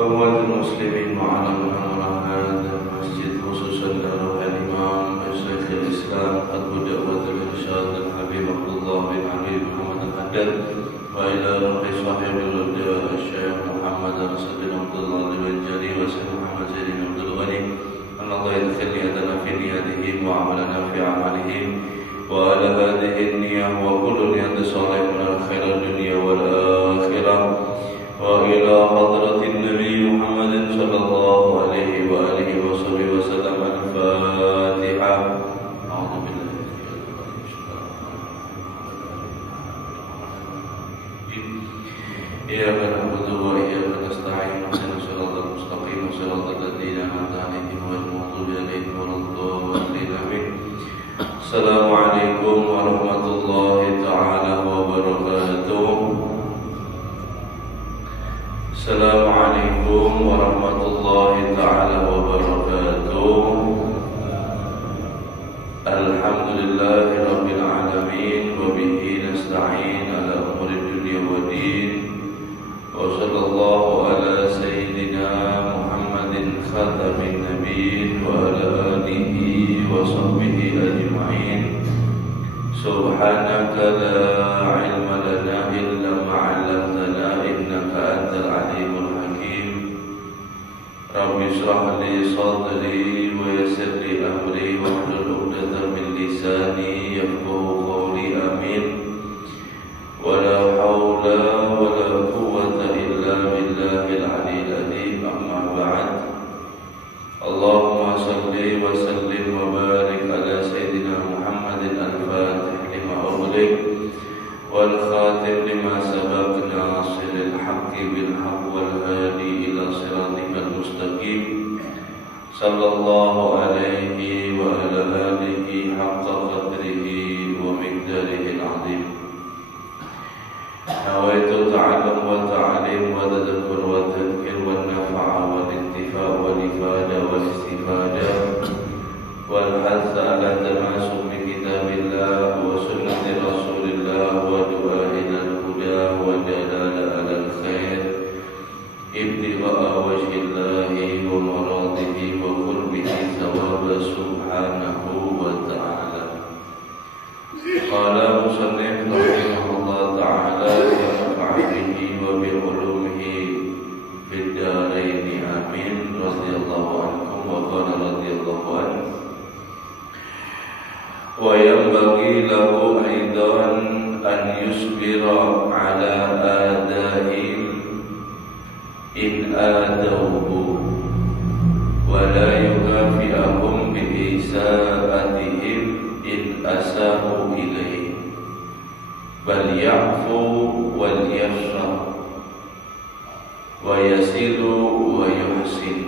وأموات المسلمين وعلى من أمر هذا المسجد خصوصا لروح الإمام الشيخ الإسلام قطب دعوة الإرشاد الحبيب عبد الله بن علي محمد الحداد وإلى روح صاحب الرداء الشيخ محمد رشد بن عبد الله البنجري والشيخ محمد زين بن عبد الغني أن الله يدخل نيتنا في نياتهم وعملنا في عملهم وعلى هذه النية وكل نية صالح من الخير الدنيا والآخرة وإلى حضرة النبي محمد صلى الله عليه وآله وصحبه وسلم. الفاتحة. أعوذ بالله من الشيطان الرجيم. إياك نعبد وإياك نستعين اهدنا الصراط المستقيم صراط الذين أنعمت عليهم غير المغضوب عليهم ولا الضالين. آمين. السلام عليكم ورحمة الله تعالى وبركاته. Assalamualaikum warahmatullahi ta'ala wabarakatuh. Alhamdulillahi rabbil alamin wa bihi nasta'in ala umuri dunya wa din. Wa sallallahu ala sayyidina Muhammadin khatamin nabiyyin wa ala alihi wa sahbihi ajma'in. Subhanaka la ilma lana illa ma 'allamtana innaka antal alimul hakim. Rabbi shrah li sadri wa yassir li amri wahlul 'uqdatam min lisani yafqahu qawli. Amin. Wala haula wala quwwata illa billahil aliyyil azim. Amma ba'd. Allahumma salli wa sallim wa barik ala sayyidina Muhammadin al-Fatih lima ughliq wal khatim lima sabaq nasiril haqqi bil haqq wal hadi ila siratikal mustaqim sallallahu alaihi wa ala alihi haqqa qadrihi wa miqdarihi al-azim. Nawaitu ta'allum wa ta'alim wa tadabur wa tadhkir wa nafa'a wa intifa' wa ifada wa istifada wal hazza ala tamasuk bi kitabillah wa sunnati rasulillah wa du'a ila al-huda wa dalala ala al-khair ibtigha'a wajhillahi wa maradihi wa qurbihi thawaba subhanahu wa ta'ala. Qala musannif rahimahullah ta'ala wa nafa'a bihi wa bi ulumihi fid darain. Amin. Radhiyallahu ankum wa qala radhiyallahu anhu. Wa yanbaghi lahu aidan an yusbira ala adaihim in adawhu wa la yukafi'ahum bi isaatihim in asahu ilayhi bal ya'fu wal yashrah wa yasiru wa yuhsin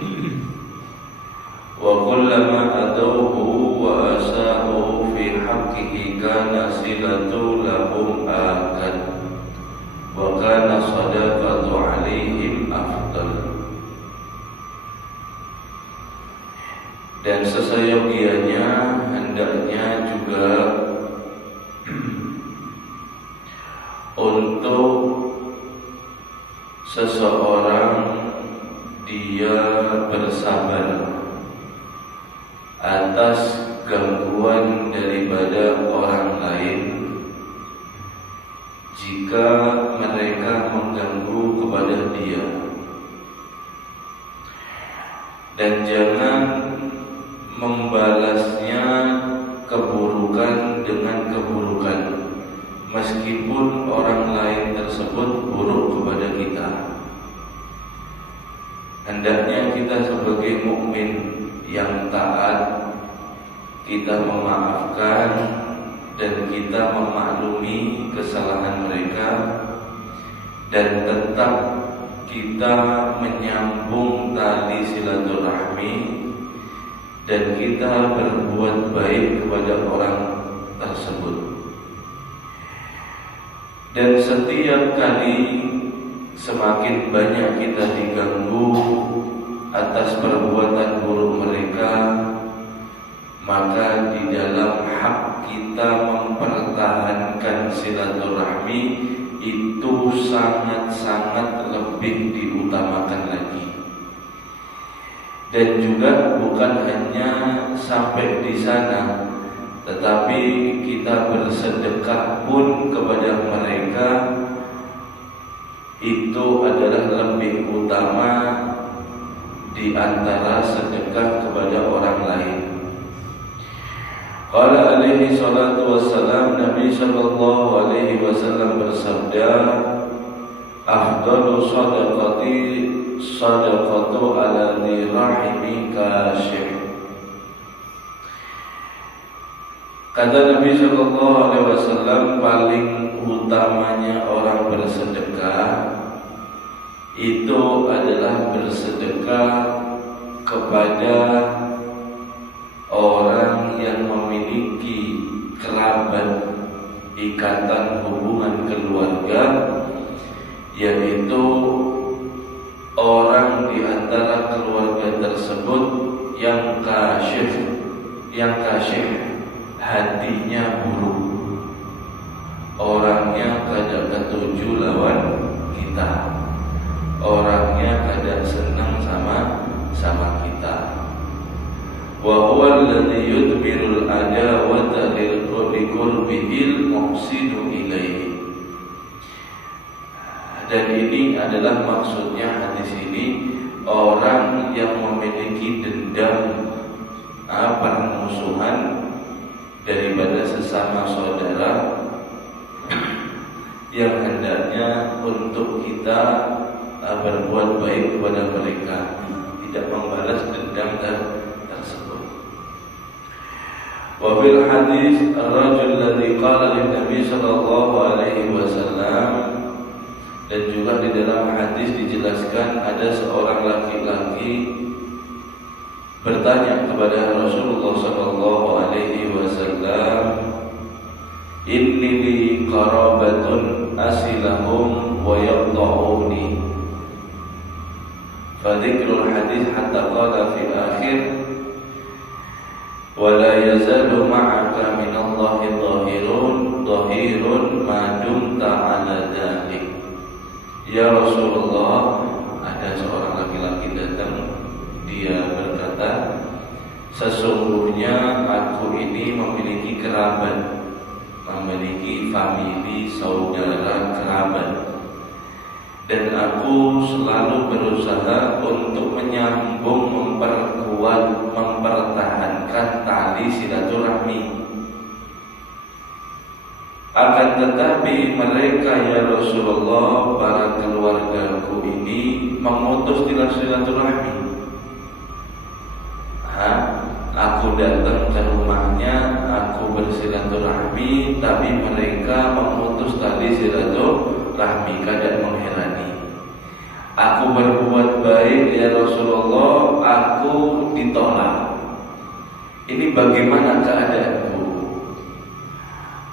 wa kullama adawhu wa asahu fi haqqihi kana silatu lahum akad wa kana sadaqatu alaihim afdal. Dan seseyogianya hendaknya juga untuk seseorang dia bersabar atas gangguan daripada orang lain jika mereka mengganggu kepada dia, dan jangan membalasnya keburukan dengan keburukan meskipun orang lain tersebut buruk kepada kita. Hendaknya kita sebagai mukmin yang taat, kita memaafkan dan kita memaklumi kesalahan mereka, dan tetap kita menyambung tali silaturahmi dan kita berbuat baik kepada orang tersebut. Dan setiap kali semakin banyak kita diganggu atas perbuatan buruk mereka, maka di dalam hak kita mempertahankan silaturahmi itu sangat-sangat lebih diutamakan lagi. Dan juga bukan hanya sampai di sana, tetapi kita bersedekah pun kepada mereka itu adalah lebih utama di antara sedekah kepada orang lain. Qala alaihi salatu wassalam, Nabi sallallahu alaihi wasallam bersabda, afdalu sadaqati sadaqatu ala dirahimi kasyih. Kata Nabi sallallahu alaihi wasallam, paling utamanya orang bersedekah itu adalah bersedekah kepada orang yang memiliki kerabat, ikatan hubungan keluarga, yaitu orang di antara keluarga tersebut yang kasyif, hatinya buruk, orangnya kadang ketujuh lawan kita, orangnya kadang senang sama kita. Wa huwa alladhi yudbirul adawata lil qurbihil muhsinu ilaihi. Dan ini adalah maksudnya hadis ini, orang yang memiliki dendam, permusuhan daripada sesama saudara, yang hendaknya untuk kita berbuat baik kepada mereka, tidak membalas dendam tersebut. Wa fil hadis ar-rajul ladzi qala lin Nabi sallallahu alaihi wasallam, dan juga di dalam hadis dijelaskan ada seorang laki-laki bertanya kepada Rasulullah sallallahu alaihi wasallam, inni li qarabatun asilahum wa yaqta'uni. Fadhikrul hadis hatta qala fi akhir, wa la yazalu ma'aka minallahi dhahirun ma dumta ala dhalik. Ya Rasulullah, ada seorang laki-laki datang, dia berkata, sesungguhnya aku ini memiliki kerabat, memiliki famili, saudara, kerabat, dan aku selalu berusaha untuk menyambung, memperkuat, mempertahankan tali silaturahmi. Akan tetapi mereka, ya Rasulullah, para keluargaku ini memutus silaturahmi. Aku datang ke rumahnya, aku bersilaturahmi, tapi mereka memutus tali silaturahmi, kadang mengherani. Aku berbuat baik, ya Rasulullah, aku ditolak. Ini bagaimana keadaanku?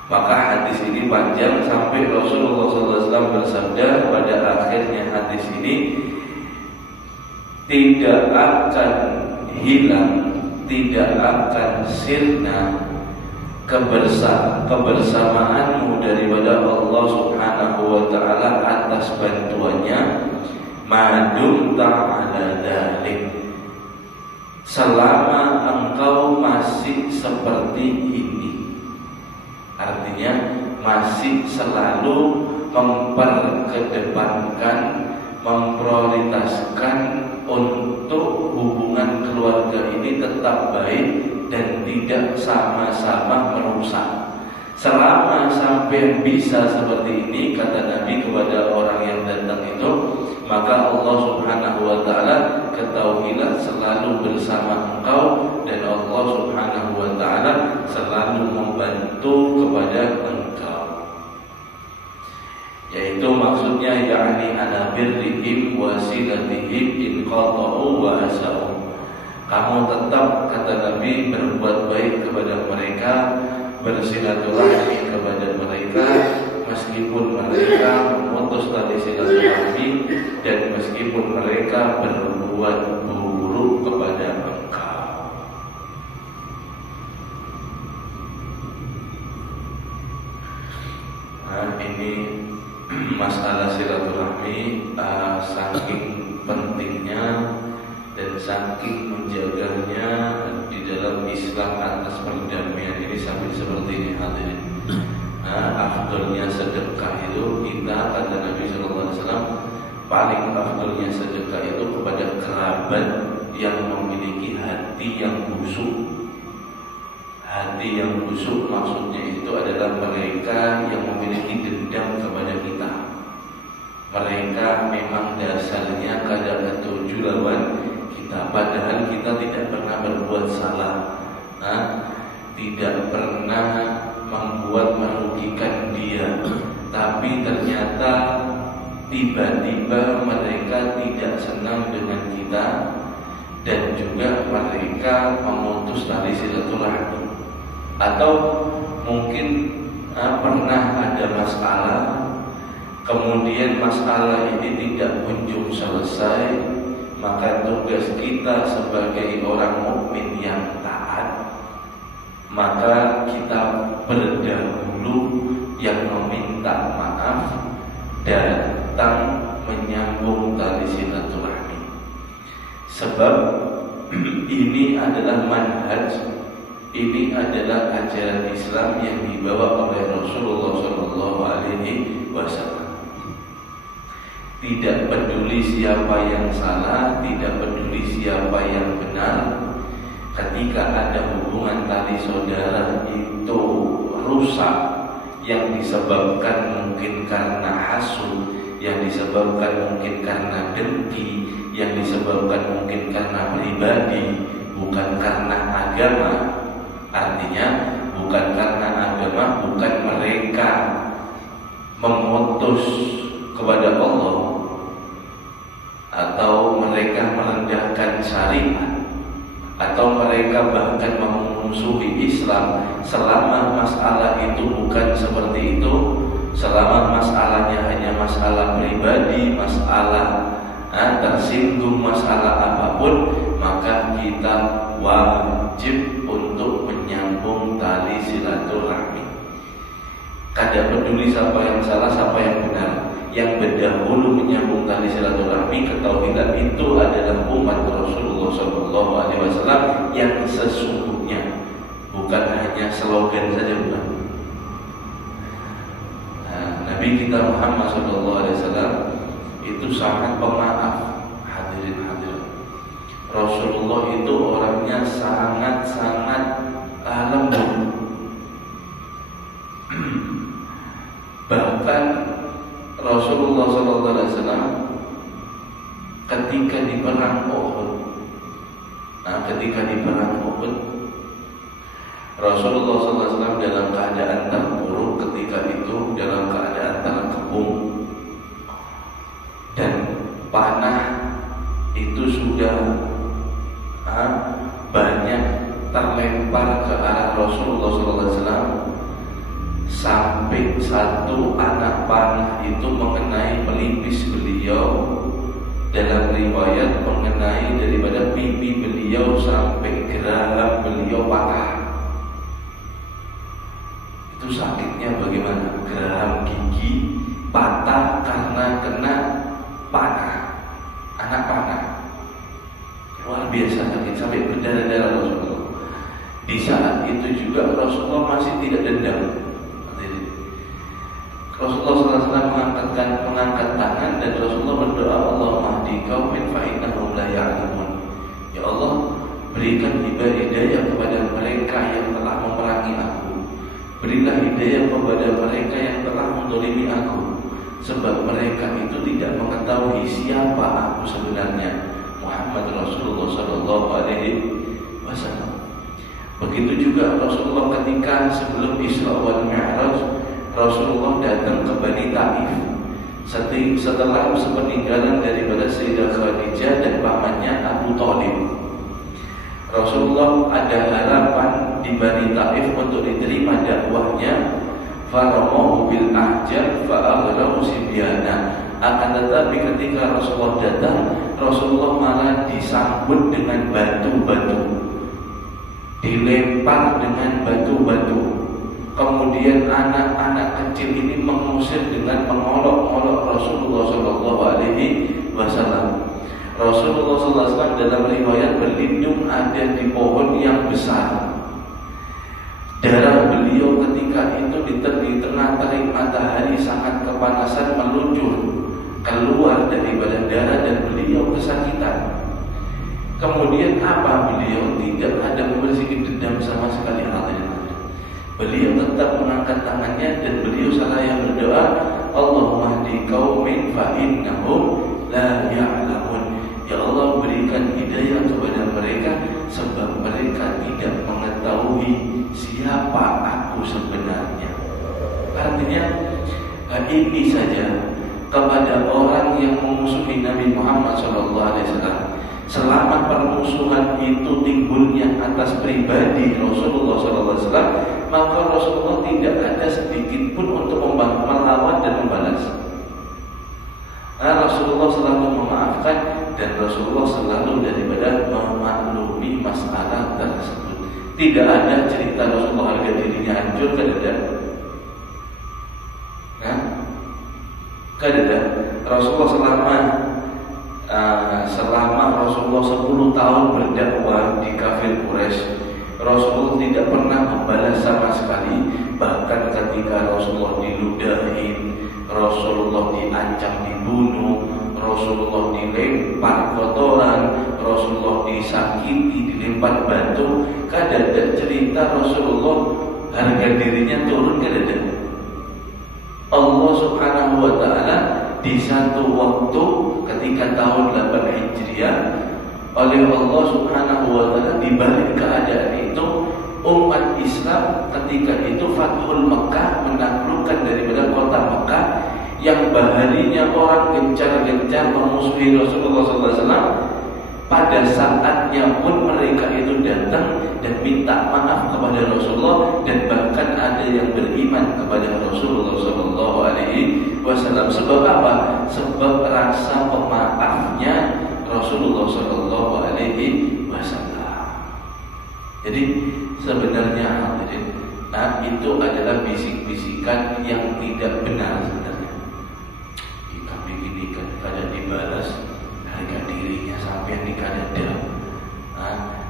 Maka hadis ini panjang sampai Rasulullah SAW bersabda pada akhirnya hadis ini, tidak akan hilang, tidak akan sirna kebersamaanmu daripada Allah Subhanahu wa ta'ala atas bantuannya, madum ta'ala dalik, selama engkau masih seperti ini. Artinya masih selalu memperkedepankan, memprioritaskan untuk hubungan keluarga ini tetap baik dan tidak sama-sama merusak. Selama sampai bisa seperti ini, kata Nabi kepada orang yang datang itu, maka Allah Subhanahu wa ta'ala, ketahuilah selalu bersama engkau, dan Allah Subhanahu wa ta'ala selalu membantu kepada engkau. Yaitu maksudnya yakni ala birrihim wa silatihim in qata'u wa asa'u. Kamu tetap, kata Nabi, berbuat baik kepada mereka, bersilaturahmi kepada mereka, meskipun mereka memutus tali silaturahmi, dan meskipun mereka berbuat buruk kepada engkau. Nah, ini masalah silaturahmi saking pentingnya dan saking menjaganya di dalam Islam atas perdamaian ini sampai seperti ini hadirin. Afdolnya sedekah itu kita, kata Nabi SAW, paling afdolnya sedekah itu kepada kerabat yang memiliki hati yang busuk. Hati yang busuk maksudnya itu adalah mereka yang memiliki dendam kepada kita. Mereka memang dasarnya kadang tuju lawan kita, padahal kita tidak pernah berbuat salah, tidak pernah membuat merugikan dia, tapi ternyata tiba-tiba mereka tidak senang dengan kita dan juga mereka memutus tali silaturahmi. Atau mungkin pernah ada masalah, kemudian masalah ini tidak kunjung selesai, maka tugas kita sebagai orang mukmin yang taat, maka kita berdahulu yang meminta maaf, datang menyambung tali silaturahmi. Sebab ini adalah manhaj, ini adalah ajaran Islam yang dibawa oleh Rasulullah SAW. Tidak peduli siapa yang salah, tidak peduli siapa yang benar. Ketika ada hubungan tali saudara itu rusak, yang disebabkan mungkin karena hasud, yang disebabkan mungkin karena dengki, yang disebabkan mungkin karena pribadi, bukan karena agama. Artinya bukan karena agama, bukan mereka memutus kepada Allah atau mereka merendahkan syariat atau mereka bahkan memusuhi Islam. Selama masalah itu bukan seperti itu, selama masalahnya hanya masalah pribadi, masalah tersinggung, masalah apapun, maka kita wajib untuk menyambung tali silaturahmi. Kada peduli siapa yang salah, siapa yang benar, yang berdahulu menyambung tali silaturahmi, ketahuilah itu adalah umat Rasulullah SAW yang sesungguhnya, bukan hanya slogan saja, bukan. Nabi kita Muhammad SAW itu sangat pemaaf, hadirin. Rasulullah itu orangnya sangat-sangat lembut. Bahkan Rasulullah SAW ketika di perang Uhud, Rasulullah SAW dalam keadaan terpuruk ketika itu, dalam keadaan terkepung, dan panah itu sudah banyak terlempar ke arah Rasulullah SAW, sampai satu anak panah itu mengenai pelipis beliau, dalam riwayat mengenai daripada pipi beliau sampai geraham beliau patah. Itu sakitnya bagaimana? Geraham gigi patah karena kena panah, anak panah. Luar biasa sakit sampai berdarah-darah Rasulullah. Di saat itu juga Rasulullah masih tidak dendam. Rasulullah SAW mengangkat tangan dan Rasulullah berdoa, Allahumma hdi qaumin fa innahum la ya'lamun. Ya Allah, berikan hidayah kepada mereka yang telah memerangi aku. Berilah hidayah kepada mereka yang telah mendolimi aku, sebab mereka itu tidak mengetahui siapa aku sebenarnya, Muhammad Rasulullah SAW. Begitu juga Rasulullah ketika sebelum Isra wal Mi'raj, Rasulullah datang ke Bani Taif setelah sepeninggalan daripada Sayyidah Khadijah dan pamannya Abu Thalib. Rasulullah ada harapan di Bani Taif untuk diterima dakwahnya. Faramahu bil ahjar fa'aghlabu sibyana. Akan tetapi ketika Rasulullah datang, Rasulullah malah disambut dengan batu-batu, dilempar dengan batu-batu. Kemudian anak-anak kecil ini mengusir dengan mengolok-olok Rasulullah SAW. Rasulullah SAW dalam riwayat berlindung ada di pohon yang besar. Darah beliau ketika itu di tengah terik matahari sangat kepanasan meluncur keluar dari badan darah dan beliau kesakitan. Kemudian apa? Beliau tidak ada membersihkan dendam sama sekali. Beliau tetap mengangkat tangannya dan beliau seraya berdoa, Allahumma hdi qaumin fa innahum la ya'lamun. Ya Allah, berikan hidayah kepada mereka sebab mereka tidak mengetahui siapa aku sebenarnya. Artinya ini saja kepada orang yang memusuhi Nabi Muhammad SAW. Selama permusuhan itu timbulnya atas pribadi Rasulullah SAW, maka Rasulullah tidak ada sedikit pun untuk melawan dan membalas. Rasulullah selalu memaafkan dan Rasulullah selalu daripada memaklumi masalah tersebut. Tidak ada cerita Rasulullah harga dirinya hancur, tidak. Tidak. Rasulullah selama Rasulullah 10 tahun berdakwah di kafir Quraisy, Rasulullah tidak pernah membalas sama sekali. Bahkan ketika Rasulullah diludahi, Rasulullah diancam dibunuh, Rasulullah dilempar kotoran, Rasulullah disakiti, dilempar batu, kadang cerita Rasulullah harga dirinya turun, kadang Allah Subhanahu wa Ta'ala di satu waktu ketika tahun 8 Hijriah oleh Allah Subhanahu wa Ta'ala dibalik keadaan itu, umat Islam ketika itu Fathul Mekah, menaklukkan daripada kota Mekah yang baharinya orang gencar-gencar memusuhi Rasulullah SAW. Pada saatnya pun mereka itu datang dan minta maaf kepada Rasulullah, dan bahkan ada yang beriman kepada Rasulullah SAW. Sebab apa? Sebab rasa pemaafnya Rasulullah SAW. Jadi sebenarnya itu adalah bisik-bisikan yang tidak benar sebenarnya. Kita begini kan kadang dibalas harga dirinya sampai dikadang,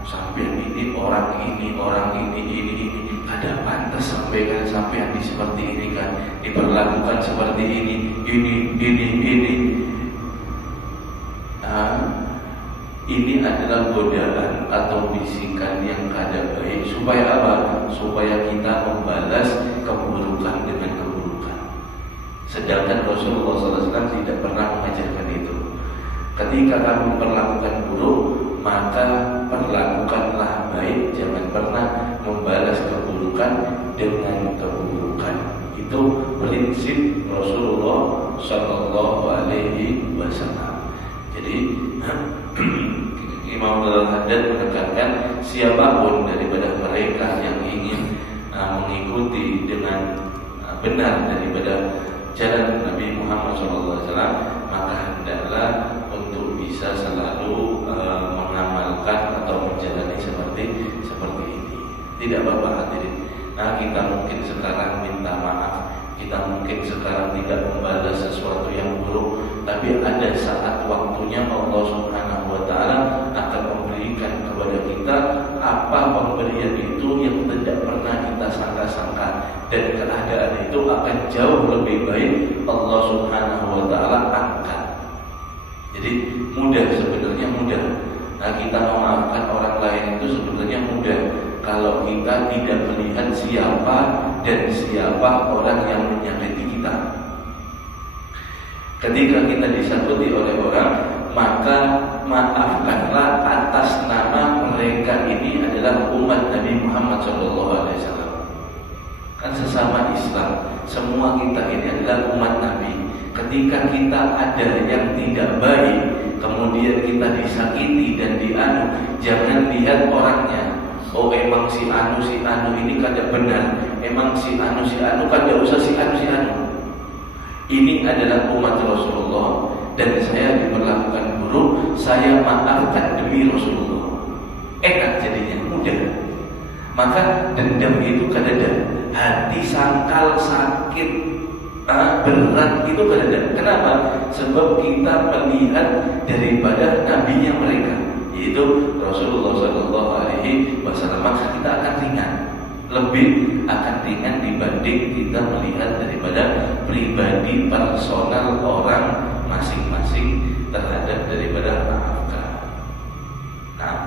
sampai ini orang ini kada pantas sampai di seperti ini kan, diperlakukan seperti ini. Ini adalah godaan atau bisikan yang kada baik. Supaya apa? Supaya kita membalas keburukan dengan keburukan. Sedangkan Rasulullah SAW tidak pernah mengajarkan itu. Ketika kamu memperlakukan buruk, maka perlakukanlah baik. Jangan pernah membalas keburukan dengan keburukan. Itu prinsip Rasulullah SAW. Jadi Imam Al-Haddad menekankan siapapun daripada mereka yang ingin mengikuti dengan benar daripada jalan Nabi Muhammad SAW, maka hendaklah untuk bisa selalu mengamalkan atau menjalani seperti ini. Tidak apa-apa hadirin. Kita mungkin sekarang minta maaf, kita mungkin sekarang tidak membalas sesuatu yang buruk, tapi ada saat waktunya Allah Subhanahu wa Ta'ala akan memberikan kepada kita apa pemberian itu yang tidak pernah kita sangka-sangka, dan keadaan itu akan jauh lebih baik Allah Subhanahu wa Ta'ala angkat. Jadi mudah, sebenarnya mudah. Kita memaafkan orang lain itu sebenarnya mudah kalau kita tidak melihat siapa dan siapa orang yang menyakiti kita. Ketika kita disakiti oleh orang, maka maafkanlah atas nama mereka ini adalah umat Nabi Muhammad SAW. Kan sesama Islam, semua kita ini adalah umat Nabi. Ketika kita ada yang tidak baik, kemudian kita disakiti dan jangan lihat orangnya. Oh, emang si anu ini kada benar, emang si anu kada usah si anu. Ini adalah umat Rasulullah, dan saya diperlakukan buruk, saya maafkan demi Rasulullah. Enak jadinya, mudah. Maka dendam itu kada ada. Hati sangkal sakit, berat itu berbeda. Kenapa? Sebab kita melihat daripada nabinya mereka, yaitu Rasulullah Shallallahu Alaihi Wasallam, maka kita akan ringan, lebih akan ringan dibanding kita melihat daripada pribadi personal orang masing-masing terhadap daripada nafkah. Nah,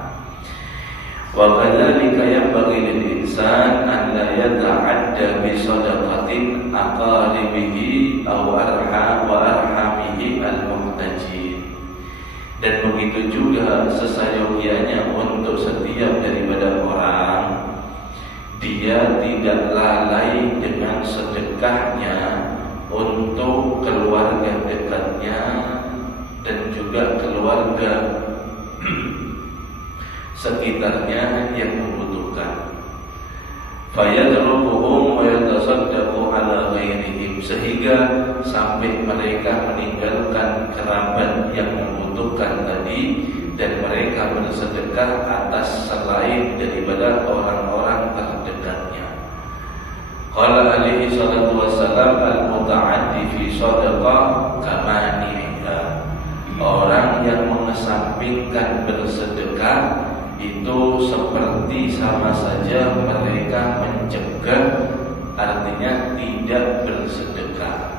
wa kadzalika yanbaghi lil insan an la yata'adda bi shadaqatin aqaribihi aw arhamihi al-muhtajin. Dan begitu juga sesayogianya untuk setiap daripada orang, dia tidak lalai dengan sedekahnya untuk keluarga dekatnya dan juga keluarga sekitarnya yang membutuhkan. Fayadrukuhum wa yatasaddaqu ala ghairihim, sehingga sampai mereka meninggalkan kerabat yang membutuhkan tadi dan mereka bersedekah atas selain daripada orang-orang terdekatnya. Qala alaihi salatu wassalam al-muta'addi fi shadaqah kamaniha, orang yang mengesampingkan bersedekah itu seperti sama saja mereka mencegah, artinya tidak bersedekah.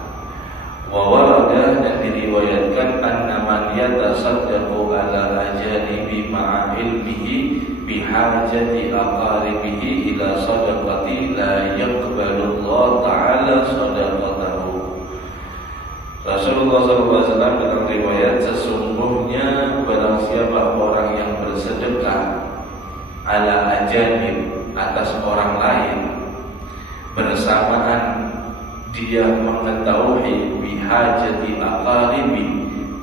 Wa warada, dan diriwayatkan anna man yatasaddaqu ala ajanibi ma'a ilmihi bihajati aqaribihi ila sadaqati la yaqbalu Allah ta'ala sadaqatahu. Rasulullah SAW dalam riwayat, sesungguhnya barang siapa orang yang bersedekah ala ajanib, atas orang lain, bersamaan dia mengetahui bihajati aqaribi,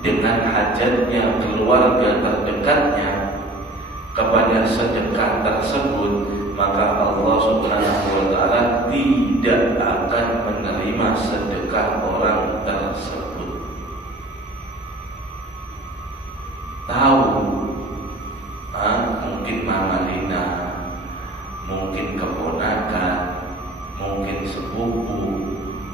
dengan hajatnya keluarga terdekatnya, kepada sedekah tersebut, maka Allah Subhanahu wa ta'ala tidak akan menerima sedekah orang tersebut. Tahu, mungkin Mama Lina, mungkin keponakan, mungkin sepupu,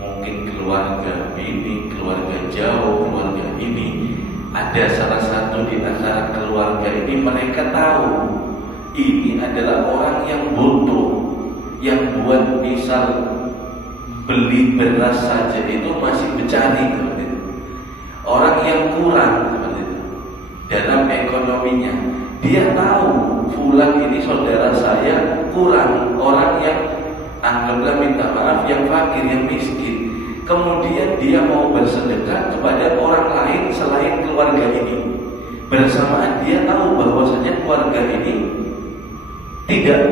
mungkin keluarga ini, keluarga jauh, keluarga ini, ada salah satu di antara keluarga ini mereka tahu ini adalah orang yang butuh, yang buat misal beli beras saja itu masih mencari seperti itu. Orang yang kurang seperti itu dalam ekonominya, dia tahu fulan ini saudara saya kurang, orang yang anggaplah minta maaf yang fakir, yang miskin. Kemudian dia mau bersedekah kepada orang lain selain keluarga ini. Bersamaan dia tahu bahwasanya keluarga ini tidak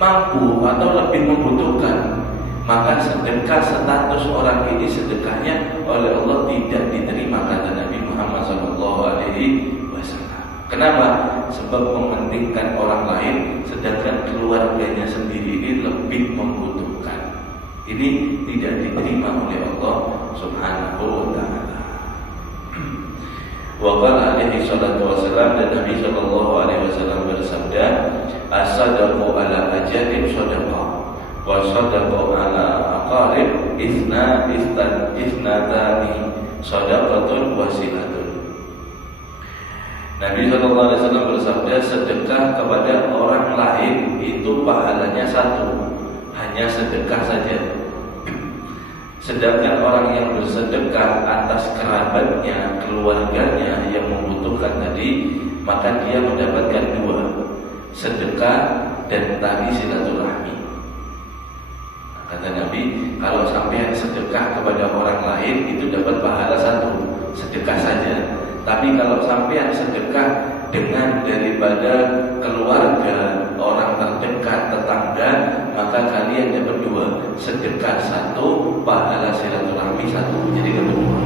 mampu atau lebih membutuhkan, maka sedekah status orang ini, sedekahnya oleh Allah tidak diterima, kata Nabi Muhammad SAW. Kenapa? Sebab mementingkan orang lain, sedangkan keluarganya sendiri ini lebih membutuhkan. Ini tidak diterima oleh Allah Subhanahu wa ta'ala. Wa qala alaihi salatu wassalam, dan Nabi sallallahu alaihi wasallam bersabda, as-sadaqu ala ajanib sadaqah wa sadaqu ala aqarib isnatani sadaqatun wasilatun. Nabi sallallahu alaihi wasallam bersabda, sedekah kepada orang lain itu pahalanya satu, hanya sedekah saja. Sedangkan orang yang bersedekah atas kerabatnya, keluarganya yang membutuhkan tadi, maka dia mendapatkan dua, sedekah dan tali silaturahmi. Kata Nabi, kalau sampai sedekah kepada orang lain itu dapat pahala satu, sedekah saja. Tapi kalau sampai sedekah dengan daripada keluarga, orang terdekat, tetangga, maka kalian dapat dua, sedekah satu, pahala silaturahmi satu. Jadi dapat dua.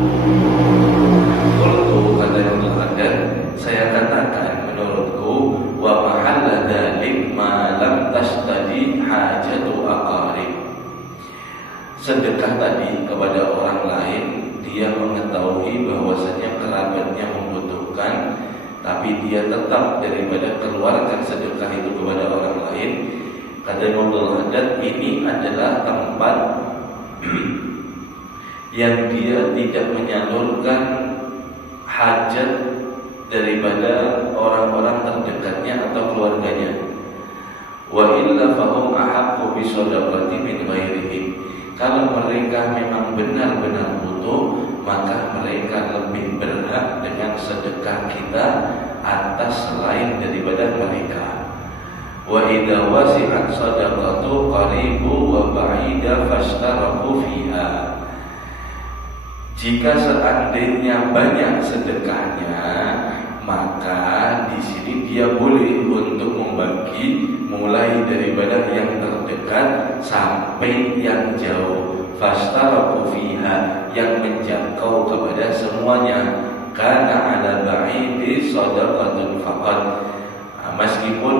Menurutku, kata yang terhadap, saya katakan menurutku, wa mahalla dzalik ma lam tastadi hajatu aqarib. Sedekah tadi kepada orang lain, dia mengetahui bahwasanya kerabatnya membutuhkan, tapi dia tetap daripada keluarkan sedekah itu kepada orang lain. Kata Imam Abdul Haddad, ini adalah tempat yang dia tidak menyalurkan hajat daripada orang-orang terdekatnya atau keluarganya. Wa illa fahum ahaqqu bisadaqati min ghairihim. Kalau mereka memang benar-benar butuh, maka mereka lebih berhak dengan sedekah kita atas selain daripada mereka. Wa idza wasi'at sadaqatu qaribu wa ba'ida fashtaraku fiha. Jika seandainya banyak sedekahnya, maka di sini dia boleh untuk membagi mulai daripada yang terdekat sampai yang jauh. Fashtaraku fiha, yang menjangkau kepada semuanya. Karena ala ba'idi sadaqatun faqat. Meskipun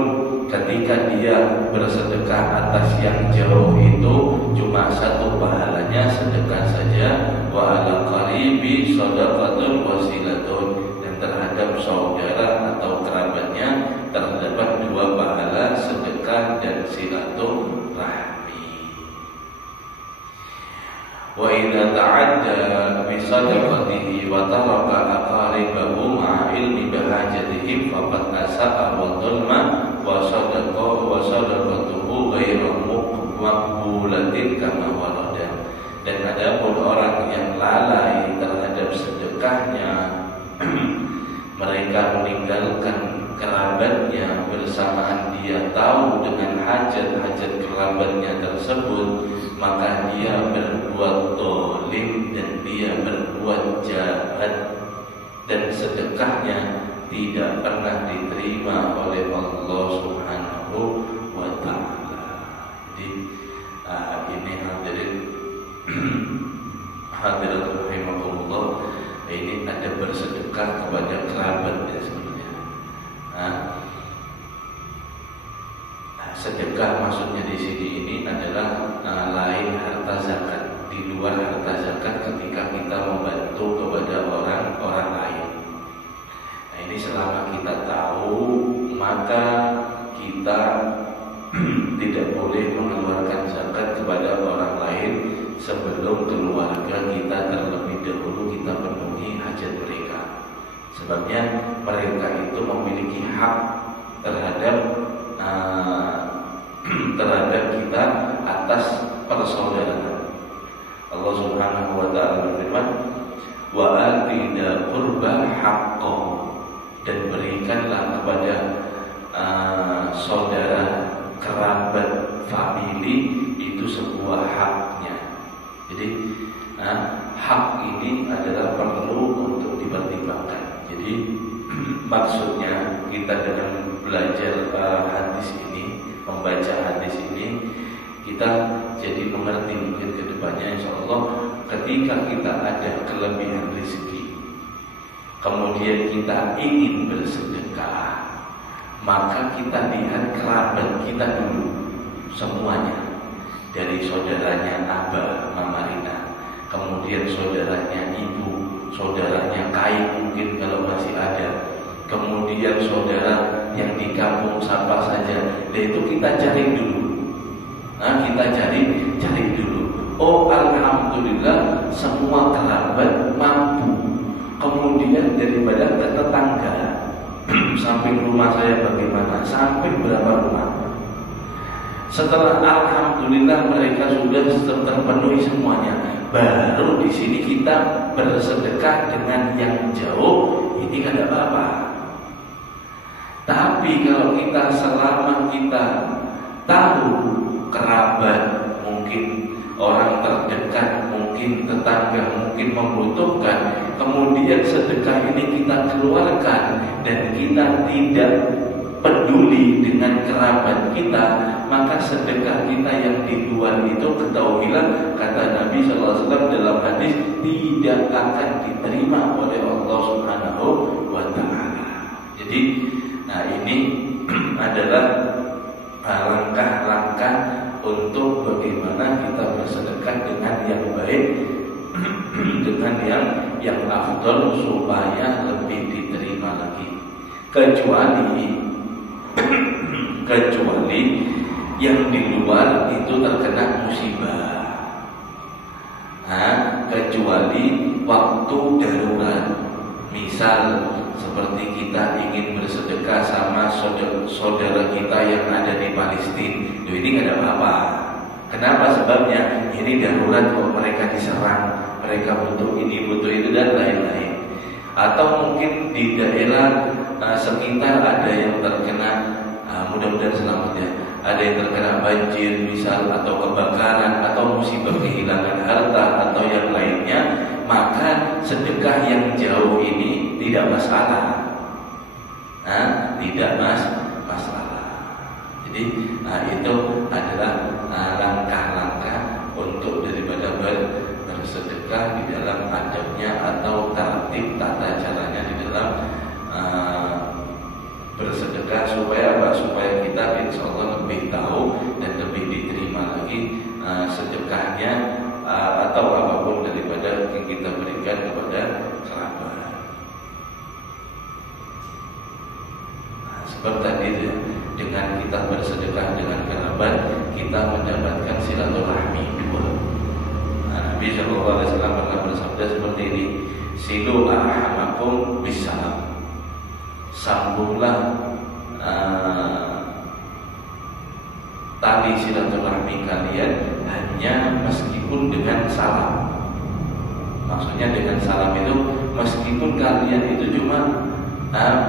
ketika dia bersedekah atas yang jauh itu cuma satu pahalanya sedekah saja. Wa ala qaribi sadaqatun wasilatun, dan terhadap saudara atau kerabatnya terdapat dua pahala sedekah dan silaturahmi. Wa idza ta'adda bi sadaqatihi wa taraka aqaribahu ma'a ilmi bahajatihim faqad asa'a wa dhulma wa sadaqatuhu ghairu maqbulatin kama warada. Dan adapun orang yang lalai terhadap sedekahnya, mereka meninggalkan kerabatnya bersamaan dia tahu dengan hajat-hajat kerabatnya tersebut, maka dia berbuat dolim dan dia berbuat jahat, dan sedekahnya tidak pernah diterima oleh Allah Subhanahu wa ta'ala. Jadi ini hadirin rahimakumullah, ini ada bersedekah kepada kerabat ya sebenarnya. Sedekah maksudnya di sini ini adalah lain harta zakat, di luar harta zakat ketika kita membantu kepada orang lain. Nah, ini selama kita tahu, maka kita tidak boleh mengeluarkan zakat kepada orang lain sebelum keluarga kita terlebih dahulu kita penuhi hajat mereka. Sebabnya mereka itu memiliki hak terhadap kita atas persaudaraan. Allah Subhanahu wa ta'ala berfirman, wa atina qurba haqqahu, dan berikanlah kepada saudara, kerabat, famili itu sebuah haknya. Jadi hak ini adalah perlu untuk dipertimbangkan. Jadi maksudnya kita dengan belajar hadis ini, membaca hadis ini, kita jadi mengerti mungkin kedepannya insyaallah ketika kita ada kelebihan rezeki, kemudian kita ingin bersedekah, maka kita lihat kerabat kita dulu semuanya, dari saudaranya Abah Mama Rina, kemudian saudaranya ibu, saudaranya Kai mungkin kalau masih ada, kemudian saudara yang di kampung siapa saja. Dan itu kita cari dulu. Kita cari dulu. Oh, alhamdulillah semua kerabat mampu. Kemudian daripada tetangga, samping rumah saya bagaimana, sampai berapa rumah. Setelah alhamdulillah mereka sudah terpenuhi semuanya, baru di sini kita bersedekah dengan yang jauh. Ini kan ada apa-apa. Tapi kalau kita selama kita tahu kerabat, mungkin orang terdekat, mungkin tetangga, mungkin membutuhkan, kemudian sedekah ini kita keluarkan dan kita tidak peduli dengan kerabat kita, maka sedekah kita yang di luar itu ketahuilah, kata Nabi SAW dalam hadis, tidak akan diterima oleh Allah Subhanahu wa ta'ala. Jadi ini adalah langkah-langkah untuk bagaimana kita bersedekah dengan yang baik, dengan yang afdal supaya lebih diterima lagi. Kecuali yang di luar itu terkena musibah. kecuali waktu darurat. Misal seperti kita ingin bersedekah sama saudara kita yang ada di Palestina, ini nggak ada apa-apa. Kenapa? Sebabnya ini darurat kok, mereka diserang, mereka butuh ini, butuh itu dan lain-lain. Atau mungkin di daerah sekitar ada yang terkena, mudah-mudahan selamat ya, ada yang terkena banjir misal, atau kebakaran, atau musibah kehilangan harta atau yang lainnya, maka sedekah yang jauh ini tidak masalah. Tidak masalah. Jadi itu adalah langkah-langkah untuk daripada bersedekah di dalam adabnya atau tertib tata caranya di dalam bersedekah, supaya apa? Supaya kita insya Allah lebih tahu dan lebih diterima lagi sedekahnya atau apapun daripada yang kita berikan kepada kerabat. Sebab tadi dengan kita bersedekah dengan kerabat, kita mendapatkan silaturahmi dua. Nabi Shallallahu Alaihi Wasallam pernah bersabda seperti ini: silu arhamakum bisalam. Sambunglah tali silaturahmi kalian hanya meskipun dengan salam. Maksudnya dengan salam itu meskipun kalian itu cuma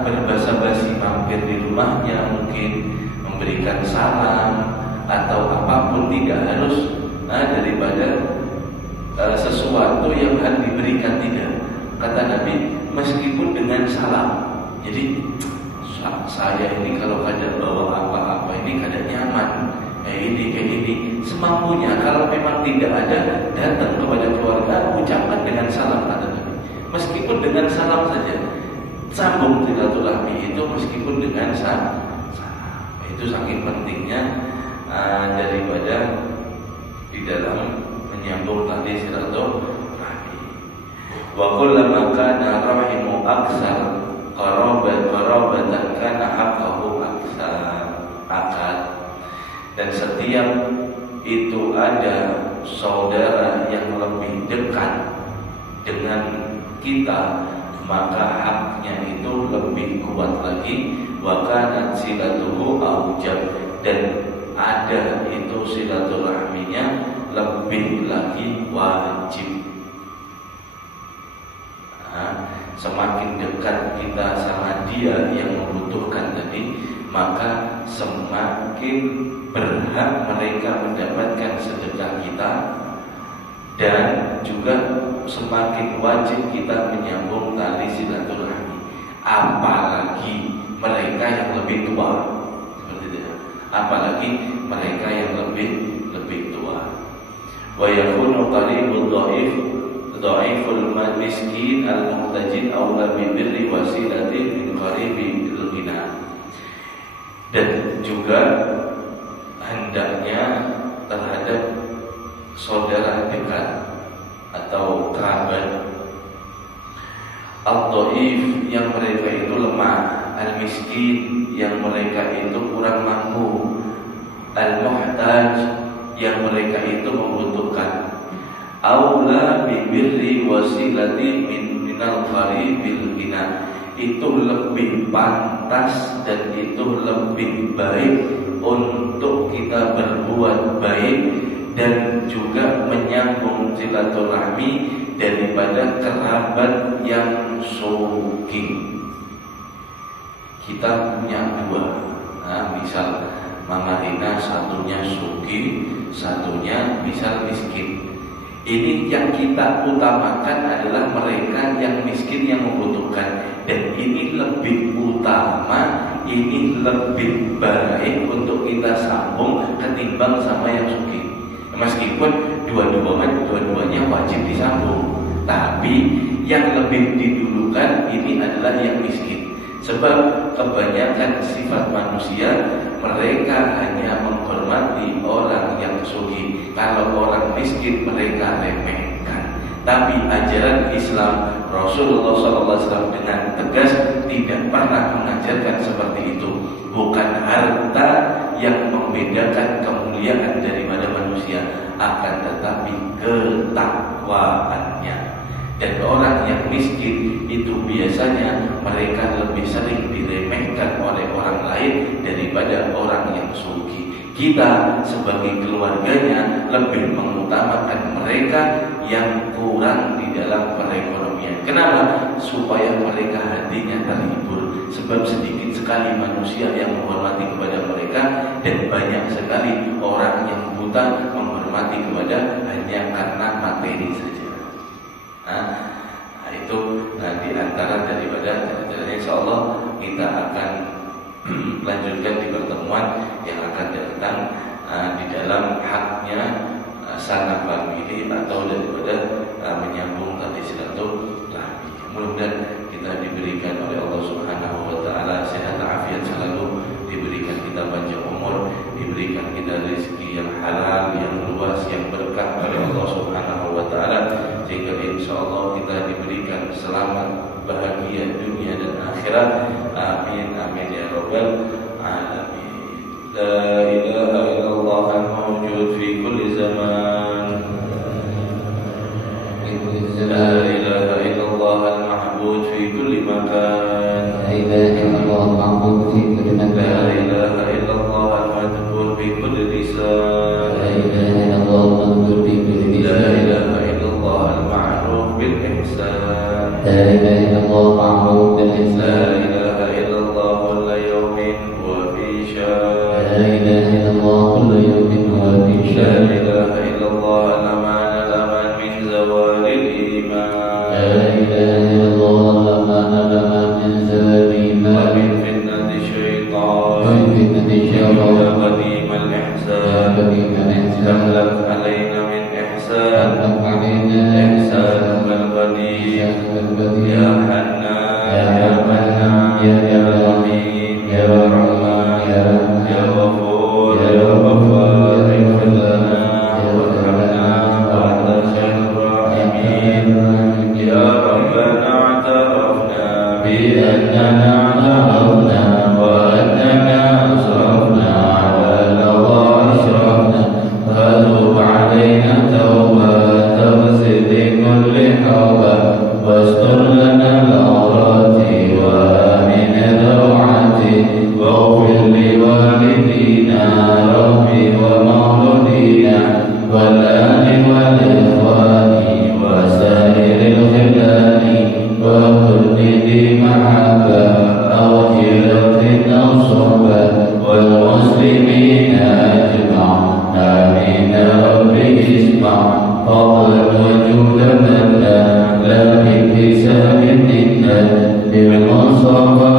berbasa-basi mampir di rumahnya, mungkin memberikan salam atau apapun, tidak harus daripada sesuatu yang harus diberikan, tidak. Kata Nabi, meskipun dengan salam. Jadi saya ini kalau kadang bawa apa-apa ini kadang nyaman, kayak ini semampunya. Kalau memang tidak ada, datang kepada keluarga, ucapkan dengan salam, kata Nabi. Meskipun dengan salam saja, sambung silaturahmi itu meskipun dengan salam. Itu saking pentingnya daripada di dalam menyambung tali silaturahmi. Wa kullama kana rahimu aksar qarabatan kana haqqahu akad. Dan setiap itu ada saudara yang lebih dekat dengan kita, maka haknya itu lebih kuat lagi. Wa kanat silatuhu aujab, dan ada itu silaturahminya lebih lagi wajib. Semakin dekat kita sama dia yang membutuhkan tadi, maka semakin berhak mereka mendapatkan sedekah kita, dan juga semakin wajib kita menyambung tali silaturahmi. Apalagi mereka yang lebih tua, seperti itu. Apalagi mereka yang lebih tua. Wa yakunu qaribul dhaiful miskin al-muhtajin aula bi birri wasilati min qaribi al-ghina. Dan juga hendaknya terhadap saudara dekat atau kerabat al-dhaif yang mereka itu lemah, al-miskin yang mereka itu kurang mampu, al-muhtaj yang mereka itu membutuhkan, aula bibirri wasilati minal qaribil ghina, itu lebih pantas dan itu lebih baik untuk kita berbuat baik dan juga menyambung silaturahmi daripada kerabat yang sugih. Kita punya dua, misal Mama Rina satunya sugih, satunya misal miskin. Ini yang kita utamakan adalah mereka yang miskin yang membutuhkan, dan ini lebih utama, ini lebih baik untuk kita sambung ketimbang sama yang sugih. Meskipun dua-duanya wajib disambung, tapi yang lebih didulukan ini adalah yang miskin. Sebab kebanyakan sifat manusia, mereka hanya menghormati orang yang sugih. Kalau orang miskin mereka remehkan. Tapi ajaran Islam Rasulullah SAW dengan tegas tidak pernah mengajarkan seperti itu. Bukan harta yang membedakan kemuliaan daripada manusia, akan tetapi ketakwaannya. Dan orang yang miskin itu biasanya mereka lebih sering diremehkan oleh orang lain daripada orang yang sugih. Kita sebagai keluarganya lebih mengutamakan mereka yang kurang di dalam perekonomian. Kenapa? Supaya mereka hatinya terhibur. Sebab sedikit sekali manusia yang menghormati kepada mereka, dan banyak sekali orang yang buta menghormati kepada hanya karena materi saja. Nah, itu di antara daripada cara-caranya. Insyaallah kita akan lanjutkan di pertemuan yang akan datang di dalam haknya sanak famili atau daripada menyambung tali silaturahmi. Mudah-mudahan kita diberikan oleh Allah Subhanahu wa taala sehat afiat selalu, diberikan kita panjang umur, diberikan kita rezeki yang halal, yang luas, yang berkah oleh Allah Subhanahu wa taala, sehingga insyaallah kita diberikan selamat, bahagia dunia dan akhirat. Amin amin ya rabbal alamin. La ilaha illallah al-mawjud fi kulli zaman. La ilaha illallah al-mahbud fi kulli makan. La ilaha illallah al-mahbud fi kulli makan. La ilaha illallah al-madhkur fi kulli lisan. La ilaha illallah al-madhkur fi kulli lisan. La ilaha illallah al-ma'ruf bil ihsan. La ilaha illallah al-ma'ruf bil ihsan. La ilaha illallah kulla yawmin wa fi shan. La ilaha illallah kulla yawmin wa fi La shan. ilaha illallah al-aman al-aman min zawalil iman. La ilaha illallah al-aman al-aman min zawalil iman. Wa min fitnati syaitan. Wa min fitnati syaitan. Ya qadim al-ihsan. Ya qadim al-ihsan. Tamlak alayna min ihsan. Tamlak alayna ihsan wal qadim. Ya Hannan ya Mannan ya Rahim ya Rahman ya Ghafur ya Ghaffar, ighfir lana warhamna wa anta khairur rahimin. Ya Rabbana i'tarafna bi annana i'tarafna wa annana asrafna ala Allah asrafna, fatub alayna tawbah taghsil li kulli hawbah, واستر لنا العورات وآمن روعتي، واغفر لوالدينا ربي ومولودينا والآل والإخوان وسائر الخلان، وخلدي محبة أغفرة أصحبة والمسلمين أجمع. آمين ربي اسمع فضلا وجودا لنا لا باكتساب منا بالمصطفى